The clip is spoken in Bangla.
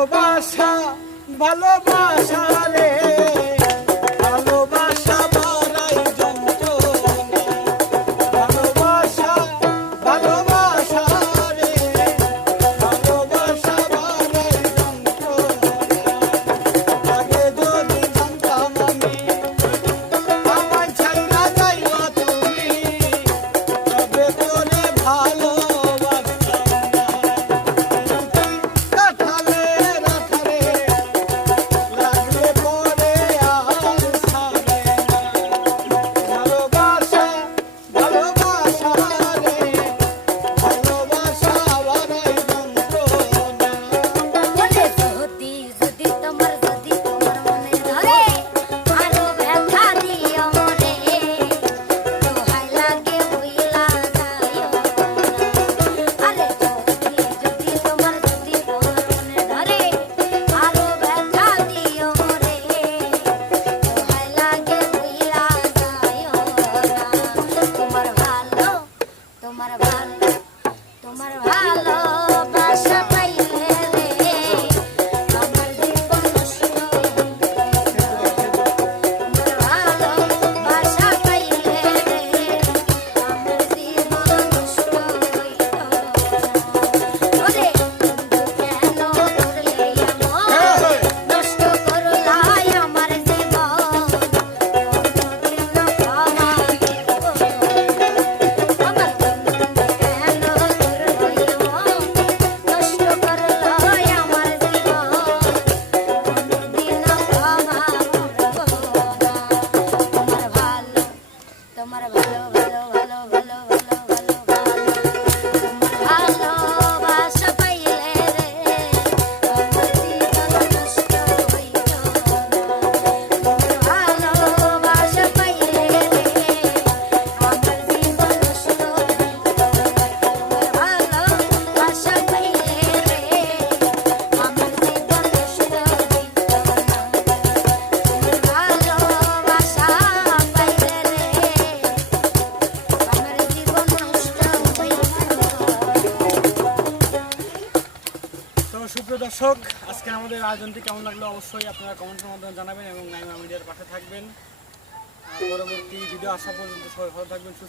ভালোবাসা ভালোবাসা রে ভালোবাসা বাড়াই যন্ত্রণা ভালোবাসা ভালোবাসা রে ভালোবাসা বাড়াই যন্ত্রণা আগে যদি জানতাম আমি আমায় ছাইরা যাইবা তুমি তবে তোরে ভালোবাসতাম কাঠালে রাখারে লাগলে পরে আর ছাড়ে না ভালোবাসা ভালোবাসা রে ভালোবাসা বাড়াই যন্ত্রণা বলে যদি যদি তোমার মনে ধরে আরো ব্যথা দিও মরে দোহাই লাগে হইলা যাইও আরে যদি তোমার মনে ধরে আরো ব্যথা দিও মরে দোহাই লাগে হইলা যাইও তোমার ভালো তোমার ভালোবাসা পাইলে রে আমার জীবন নষ্ট তোমার ভালোবাসা পাইলে রে আমার জীবন নষ্ট ওরে কেন করলে এমন নষ্ট করলাই আমার জীবন আমার তোমার ভালো ভালো ভালো ভালো ভালো ভালো ভালো ভালোবাসা পাইলে রে আমার জীবন নষ্ট হইল ভালোবাসা পাইলে রে আমার জীবন নষ্ট ভালোবাসা পাইলে রে আমার জীবন নষ্ট ভালোবাসা পাইলে রে আমার জীবন নষ্ট তো সুপ্রিয় দর্শক আজকে আমাদের আয়োজনটি কেমন লাগলো অবশ্যই আপনারা কমেন্টের মাধ্যমে জানাবেন এবং নাইমা মিডিয়ার পাশে থাকবেন। পরবর্তী ভিডিও আসা পর্যন্ত সবাই ভালো থাকবেন।